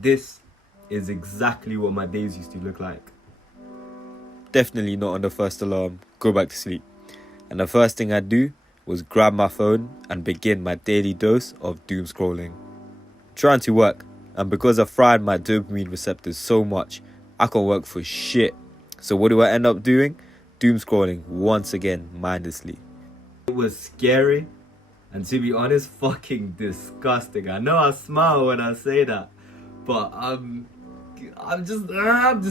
This is exactly what my days used to look like. Definitely not on the first alarm, go back to sleep. And the first thing I'd do was grab my phone and begin my daily dose of doom scrolling. Trying to work, and because I fried my dopamine receptors so much, I can't work for shit. So what do I end up doing? Doom scrolling once again, mindlessly. It was scary, and to be honest, fucking disgusting. I know I smile when I say that, but I'm just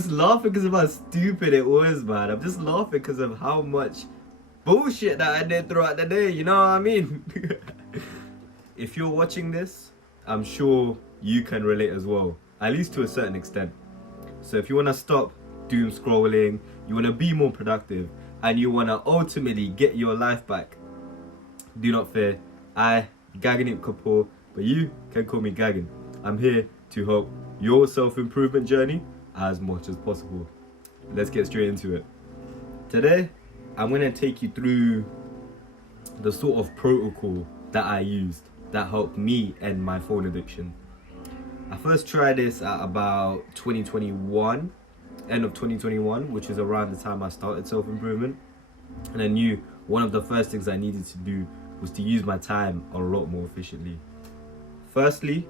laughing because of how stupid it was, man. I'm just laughing because of how much bullshit that I did throughout the day, you know what I mean? If you're watching this, I'm sure you can relate as well, at least to a certain extent. So if you want to stop doom scrolling, you want to be more productive, and you want to ultimately get your life back, do not fear. 𝐬𝐮𝐬𝐫𝐞, but you can call me 𝐬𝐮. I'm here to help your self-improvement journey as much as possible. Let's get straight into it. Today, I'm going to take you through the sort of protocol that I used that helped me end my phone addiction. I first tried this at about 2021, end of 2021, which is around the time I started self-improvement. And I knew one of the first things I needed to do was to use my time a lot more efficiently. Firstly,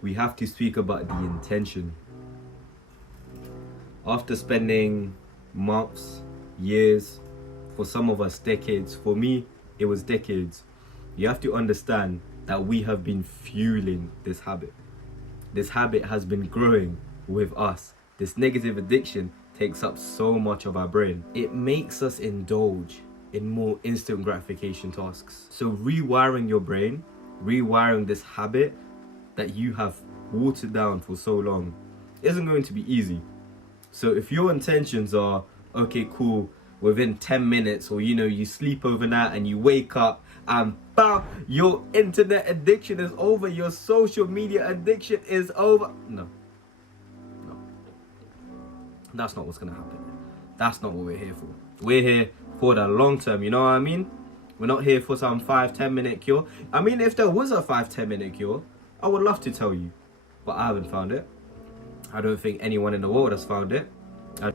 we have to speak about the intention. After spending months, years, for some of us decades, for me it was decades, you have to understand that we have been fueling this habit. This habit has been growing with us. This negative addiction takes up so much of our brain. It makes us indulge in more instant gratification tasks. So rewiring your brain, rewiring this habit that you have watered down for so long isn't going to be easy. So if your intentions are, okay, cool, within 10 minutes, or you sleep overnight and you wake up and bam, your internet addiction is over, your social media addiction is over. No. That's not what's gonna happen. That's not what we're here for. We're here for the long term, you know what I mean? We're not here for some 5-10 minute cure. I mean, if there was a 5-10 minute cure, I would love to tell you, but I haven't found it. I don't think anyone in the world has found it.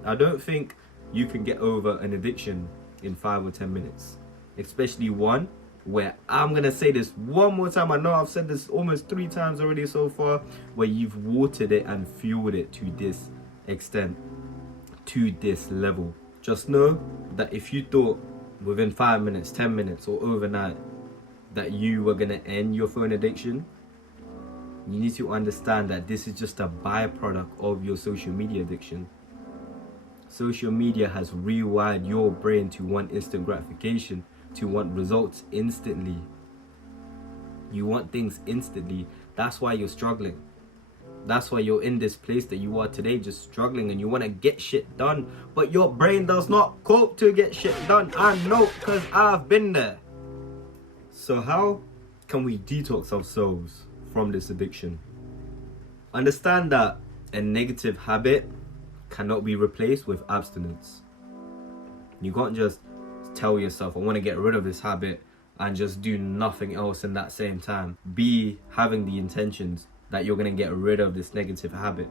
I don't think you can get over an addiction in 5 or 10 minutes, especially one where, I'm gonna say this one more time, I know I've said this almost 3 times already so far, where you've watered it and fueled it to this extent, to this level. Just know that if you thought within 5 minutes, 10 minutes, or overnight that you were gonna end your phone addiction, you need to understand that this is just a byproduct of your social media addiction. Social media has rewired your brain to want instant gratification, to want results instantly. You want things instantly. That's why you're struggling. That's why you're in this place that you are today, just struggling, and you want to get shit done, but your brain does not cope to get shit done. I know, because I've been there. So how can we detox ourselves from this addiction? Understand that a negative habit cannot be replaced with abstinence. You can't just tell yourself, I want to get rid of this habit, and just do nothing else in that same time. Be having the intentions that you're going to get rid of this negative habit,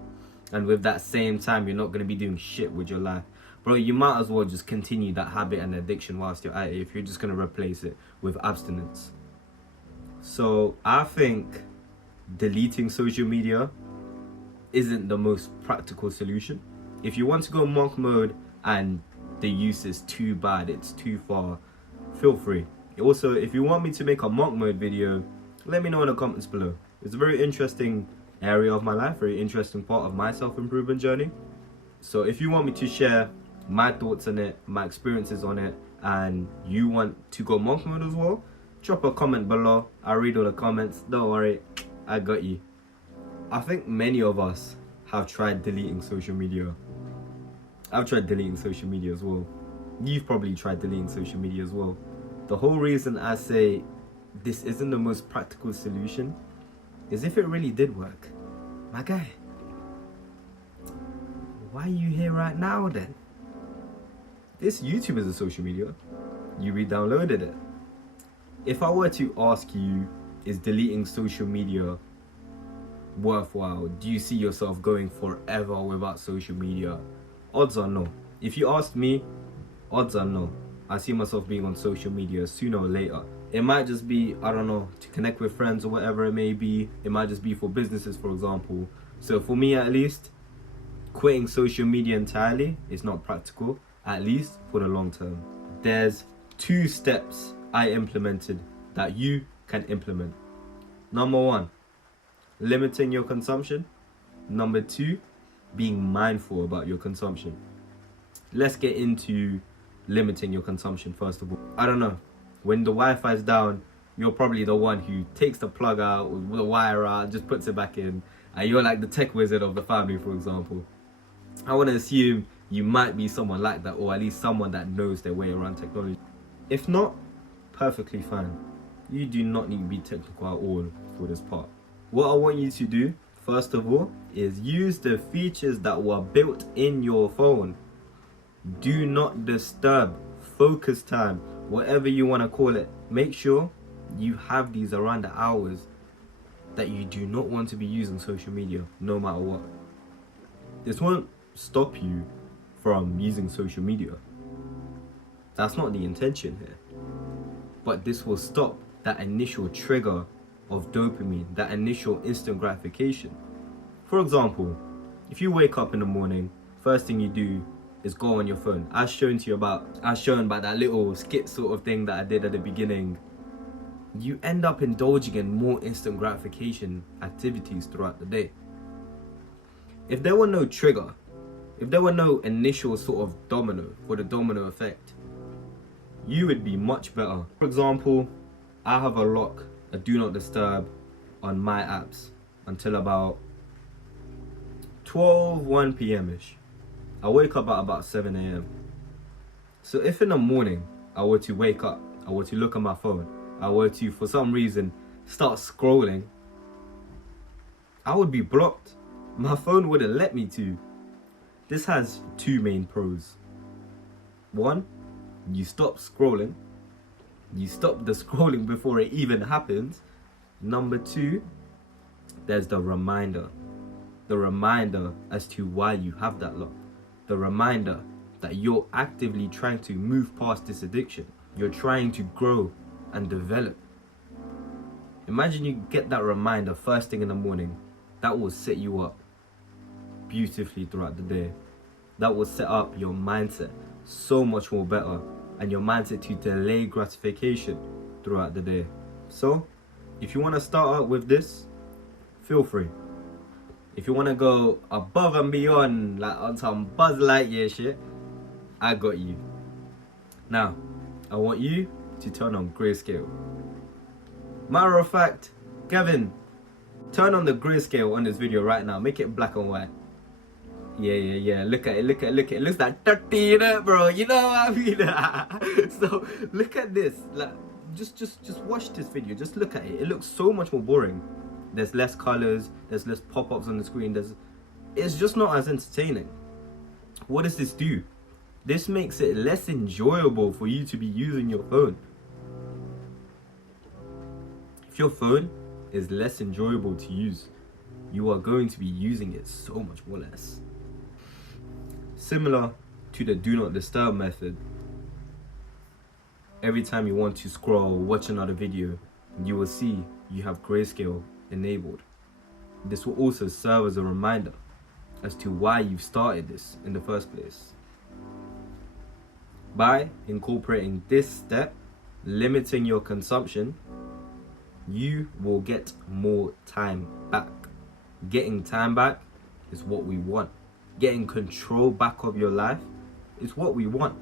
and with that same time you're not going to be doing shit with your life. Bro, you might as well just continue that habit and addiction whilst you're at it if you're just going to replace it with abstinence. So I think deleting social media isn't the most practical solution. If you want to go monk mode and the use is too bad, it's too far, feel free. Also, if you want me to make a monk mode video, let me know in the comments below. It's a very interesting area of my life, very interesting part of my self-improvement journey. So if you want me to share my thoughts on it, my experiences on it, and you want to go monk mode as well, drop a comment below. I read all the comments, don't worry, I got you. I think many of us have tried deleting social media. I've tried deleting social media as well. You've probably tried deleting social media as well. The whole reason I say this isn't the most practical solution is if it really did work, my guy, why are you here right now then? This YouTube is a social media. You re-downloaded it. If I were to ask you, is deleting social media worthwhile? Do you see yourself going forever without social media? Odds are no. If you ask me, odds are no. I see myself being on social media sooner or later. It might just be, I don't know, to connect with friends or whatever it may be. It might just be for businesses, for example. So for me at least, quitting social media entirely is not practical, at least for the long term. There's 2 steps I implemented that you can implement. Number 1, limiting your consumption. Number 2, being mindful about your consumption. Let's get into limiting your consumption first of all. I don't know, when the Wi-Fi is down, you're probably the one who takes the plug out, the wire out, just puts it back in, and you're like the tech wizard of the family, for example. I want to assume you might be someone like that, or at least someone that knows their way around technology. If not, perfectly fine. You do not need to be technical at all for this part. What I want you to do, first of all, is use the features that were built in your phone. Do not disturb, focus time, whatever you want to call it. Make sure you have these around the hours that you do not want to be using social media, no matter what. This won't stop you from using social media. That's not the intention here. But this will stop that initial trigger of dopamine, that initial instant gratification. For example, if you wake up in the morning, first thing you do is go on your phone. As shown about that little skit sort of thing that I did at the beginning. You end up indulging in more instant gratification activities throughout the day. If there were no trigger, if there were no initial sort of domino for the domino effect, you would be much better. For example, I have a lock, a do not disturb on my apps until about 1 p.m. ish. I wake up at about 7 a.m. So if in the morning I were to wake up, I were to look at my phone, I were to for some reason start scrolling, I would be blocked. My phone wouldn't let me to. This has 2 main pros. 1, you stop scrolling. You stop the scrolling before it even happens. Number 2, there's the reminder. The reminder as to why you have that lock. The reminder that you're actively trying to move past this addiction. You're trying to grow and develop. Imagine you get that reminder first thing in the morning. That will set you up beautifully throughout the day. That will set up your mindset so much more better, and your mindset to delay gratification throughout the day. So if you want to start out with this, feel free. If you want to go above and beyond, like on some Buzz Lightyear shit, I got you. Now, I want you to turn on grayscale. Matter of fact, Kevin, turn on the grayscale on this video right now. Make it black and white. Yeah. Look at it. It looks like 13, bro. You know what I mean? So look at this. Like, just watch this video. Just look at it. It looks so much more boring. There's less colors. There's less pop-ups on the screen. It's just not as entertaining. What does this do? This makes it less enjoyable for you to be using your phone. If your phone is less enjoyable to use, you are going to be using it so much more less. Similar to the do not disturb method, every time you want to scroll, watch another video, you will see you have grayscale enabled. This will also serve as a reminder as to why you've started this in the first place. By incorporating this step, limiting your consumption, you will get more time back. Getting time back is what we want. Getting control back of your life is what we want.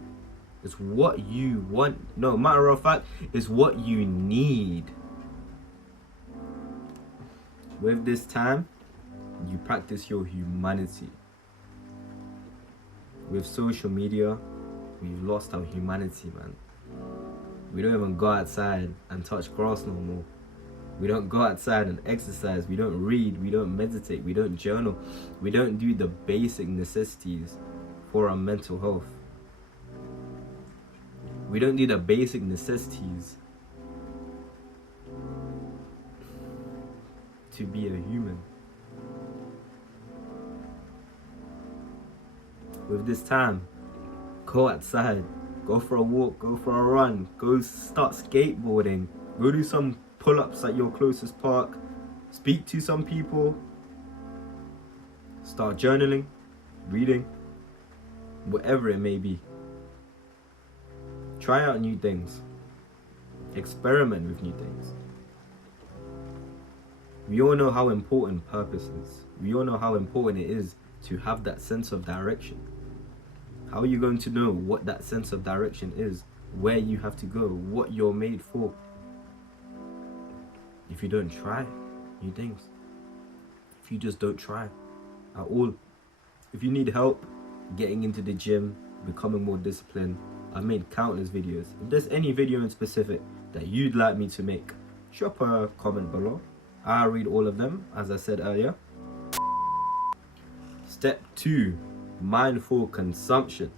It's what you want. No, matter of fact, it's what you need. With this time, you practice your humanity. With social media, we've lost our humanity, man. We don't even go outside and touch grass no more. We don't go outside and exercise. We don't read. We don't meditate. We don't journal. We don't do the basic necessities for our mental health. We don't do the basic necessities to be a human. with this time. Go outside, go for a walk, go for a run, go start skateboarding, go do some pull-ups at your closest park, speak to some people, start journaling, reading, whatever it may be. Try out new things, experiment with new things. We all know how important purpose is. We all know how important it is to have that sense of direction. How are you going to know what that sense of direction is, where you have to go, what you're made for, if you don't try new things? If you just don't try at all. If you need help getting into the gym, becoming more disciplined, I've made countless videos. If there's any video in specific that you'd like me to make, drop a comment below. I'll read all of them, as I said earlier. Step 2, mindful consumption.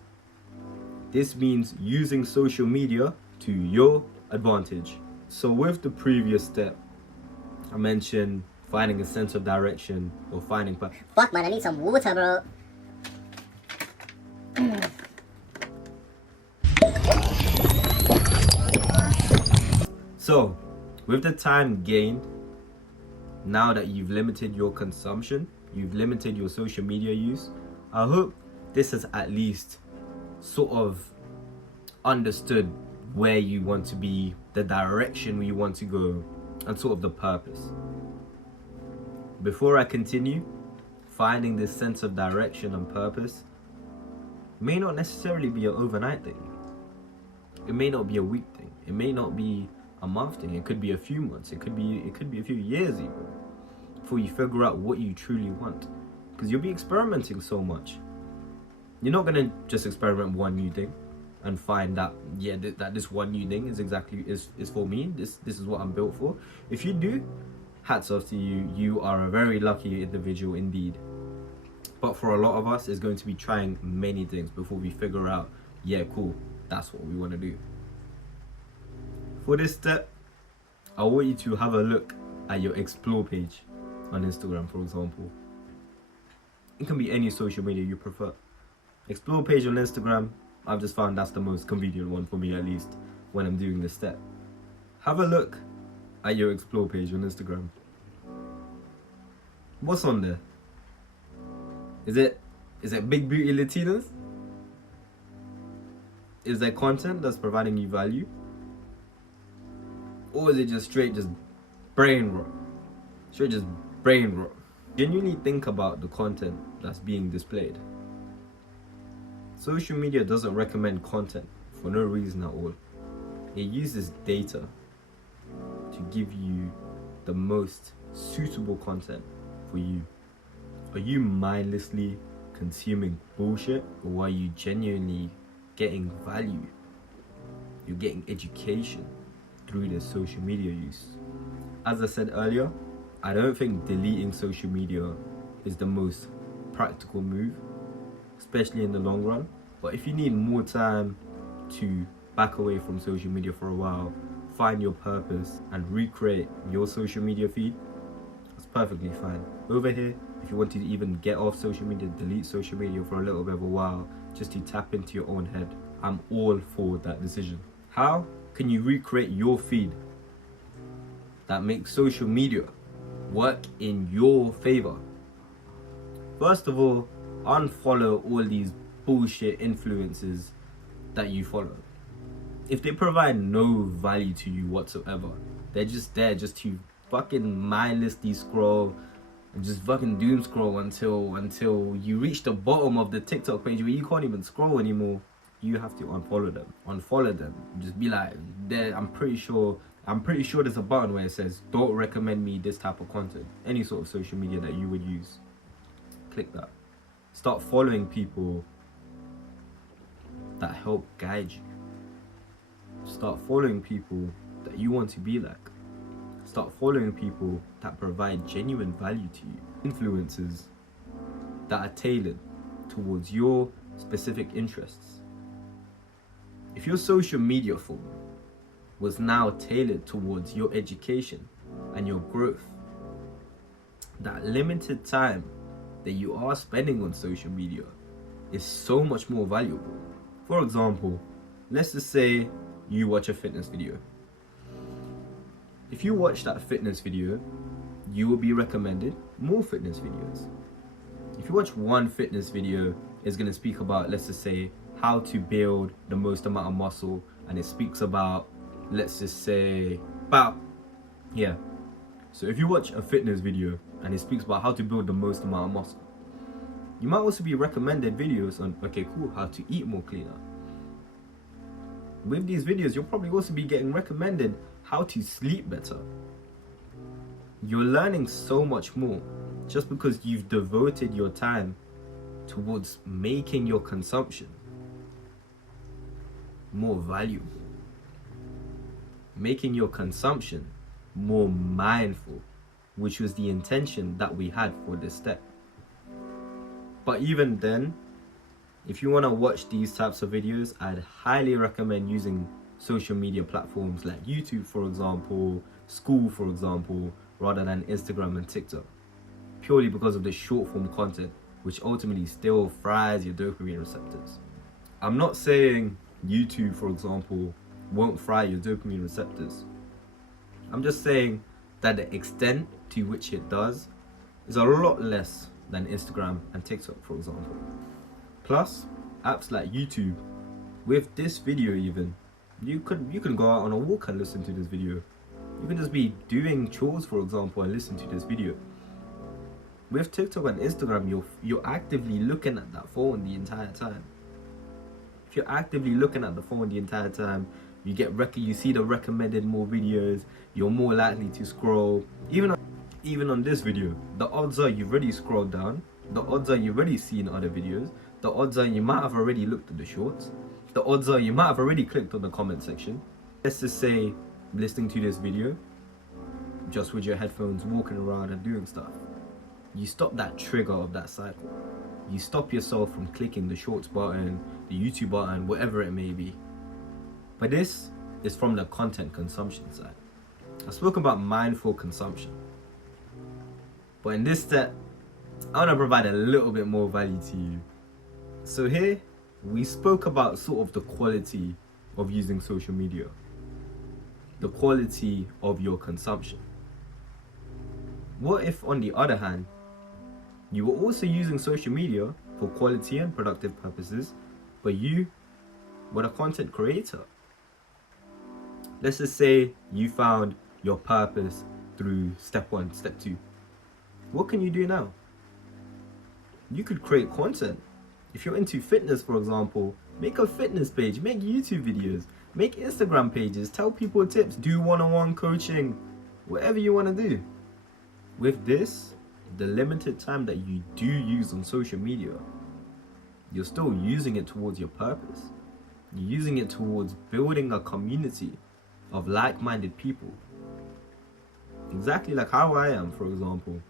This means using social media to your advantage. So with the previous step, I mentioned finding a sense of direction or finding Fuck man, I need some water, bro. So, with the time gained, now that you've limited your consumption, you've limited your social media use, I hope this has at least sort of understood where you want to be, the direction you want to go, and sort of the purpose. Before I continue, finding this sense of direction and purpose may not necessarily be an overnight thing. It may not be a week thing. It may not be a month thing. It could be a few months. It could be a few years even before you figure out what you truly want. Because you'll be experimenting so much. You're not gonna just experiment one new thing and find that that this one new thing is exactly is for me. This is what I'm built for. If you do, hats off to you. You are a very lucky individual indeed. But for a lot of us, it's going to be trying many things before we figure out, yeah, cool, that's what we want to do. For this step, I want you to have a look at your explore page on Instagram, for example. It can be any social media you prefer. Explore page on Instagram, I've just found that's the most convenient one for me, at least when I'm doing this step. Have a look at your explore page on Instagram. What's on there? Is it big beauty Latinas? Is there content that's providing you value? Or is it just straight just brain rot? Straight just brain rot. Genuinely think about the content that's being displayed. Social media doesn't recommend content for no reason at all. It uses data to give you the most suitable content for you. Are you mindlessly consuming bullshit, or are you genuinely getting value? You're getting education through the social media use. As I said earlier, I don't think deleting social media is the most practical move, especially in the long run. But if you need more time to back away from social media for a while, find your purpose and recreate your social media feed, that's perfectly fine. Over here, if you want to even get off social media, delete social media for a little bit of a while, just to tap into your own head, I'm all for that decision. How can you recreate your feed that makes social media work in your favor? First of all, unfollow all these bullshit influencers that you follow. If they provide no value to you whatsoever, they're just there just to fucking mindlessly scroll and just fucking doom scroll until you reach the bottom of the TikTok page where you can't even scroll anymore. You have to unfollow them. Unfollow them. Just be like, I'm pretty sure there's a button where it says don't recommend me this type of content. Any sort of social media that you would use. Click that. Start following people that help guide you. Start following people that you want to be like. Start following people that provide genuine value to you. Influencers that are tailored towards your specific interests. If your social media form was now tailored towards your education and your growth, that limited time that you are spending on social media is so much more valuable. For example, let's just say you watch a fitness video. If you watch that fitness video, you will be recommended more fitness videos. If you watch one fitness video, it's going to speak about, let's just say, how to build the most amount of muscle, and it speaks about, let's just say, so if you watch a fitness video and it speaks about how to build the most amount of muscle, you might also be recommended videos on, okay, cool, how to eat more cleaner. With these videos, you'll probably also be getting recommended how to sleep better. You're learning so much more just because you've devoted your time towards making your consumption more valuable, making your consumption more mindful, which was the intention that we had for this step. But even then, if you want to watch these types of videos, I'd highly recommend using social media platforms like YouTube, for example, school, for example, rather than Instagram and TikTok, purely because of the short form content, which ultimately still fries your dopamine receptors. I'm not saying YouTube, for example, won't fry your dopamine receptors. I'm just saying that the extent to which it does is a lot less than Instagram and TikTok, for example. Plus, apps like YouTube, with this video even, you can go out on a walk and listen to this video. You can just be doing chores, for example, and listen to this video. With TikTok and Instagram, you're actively looking at that phone the entire time. If you're actively looking at the phone the entire time, you see the recommended more videos, you're more likely to scroll. Even on this video, the odds are you've already scrolled down, the odds are you've already seen other videos, the odds are you might have already looked at the shorts, the odds are you might have already clicked on the comment section. Let's just say, listening to this video, just with your headphones, walking around and doing stuff. You stop that trigger of that cycle. You stop yourself from clicking the shorts button, the YouTube button, whatever it may be. But this is from the content consumption side. I spoke about mindful consumption. But in this step, I want to provide a little bit more value to you. So here, we spoke about sort of the quality of using social media. The quality of your consumption. What if, on the other hand, you were also using social media for quality and productive purposes, but you were a content creator? Let's just say you found your purpose through step 1, step 2. What can you do now? You could create content. If you're into fitness, for example, make a fitness page, make YouTube videos, make Instagram pages, tell people tips, do one-on-one coaching, whatever you want to do. With this, the limited time that you do use on social media, you're still using it towards your purpose. You're using it towards building a community of like-minded people. Exactly like how I am, for example.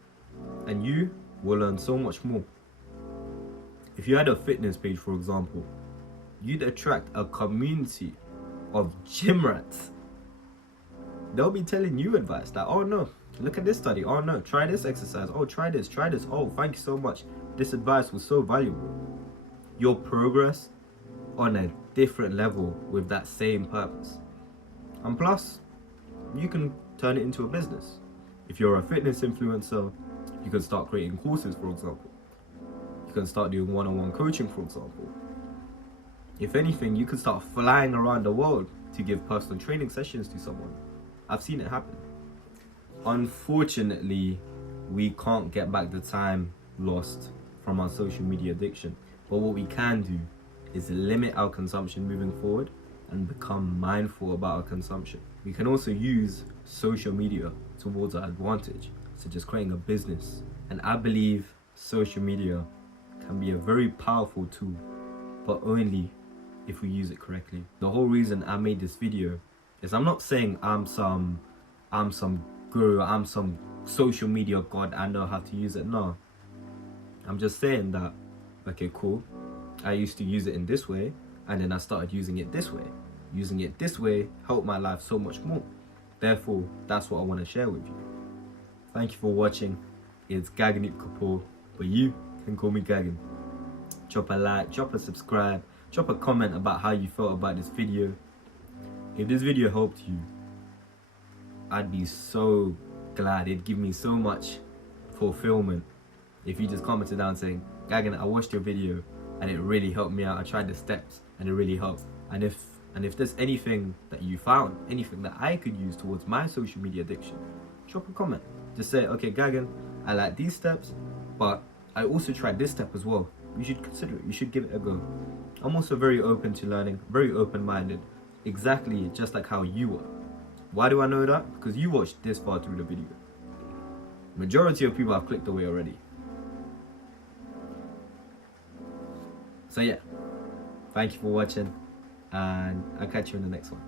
And you will learn so much more. If you had a fitness page, for example, you'd attract a community of gym rats. They'll be telling you advice like, oh no, look at this study. Oh no, try this exercise. Oh, try this, try this. Oh, thank you so much. This advice was so valuable. Your progress on a different level with that same purpose. And plus, you can turn it into a business. If you're a fitness influencer, you can start creating courses, for example. You can start doing one-on-one coaching, for example. If anything, you can start flying around the world to give personal training sessions to someone. I've seen it happen. Unfortunately, we can't get back the time lost from our social media addiction. But what we can do is limit our consumption moving forward and become mindful about our consumption. We can also use social media towards our advantage, such as creating a business. And I believe social media can be a very powerful tool, but only if we use it correctly. The whole reason I made this video is I'm not saying I'm some guru, I'm some social media god, I know how to use it. No, I'm just saying that, okay, cool, I used to use it in this way, and then I started using it this way. Using it this way helped my life so much more. Therefore, that's what I want to share with you. Thank you for watching. It's 𝐾𝐨𝐧'𝐭, but you can call me 𝐬𝐮𝐻𝐫𝐽. drop a like, drop a subscribe, drop a comment about how you felt about this video. If this video helped you, I'd be so glad. It'd give me so much fulfillment if you just commented down saying, Gagan, I watched your video and it really helped me out. I tried the steps and it really helped. And if there's anything that you found, anything that I could use towards my social media addiction, drop a comment. Just say, okay, Gagan, I like these steps, but I also tried this step as well. You should consider it. You should give it a go. I'm also very open to learning, very open-minded, exactly just like how you are. Why do I know that? Because you watched this far through the video. Majority of people have clicked away already. So yeah, thank you for watching, and I'll catch you in the next one.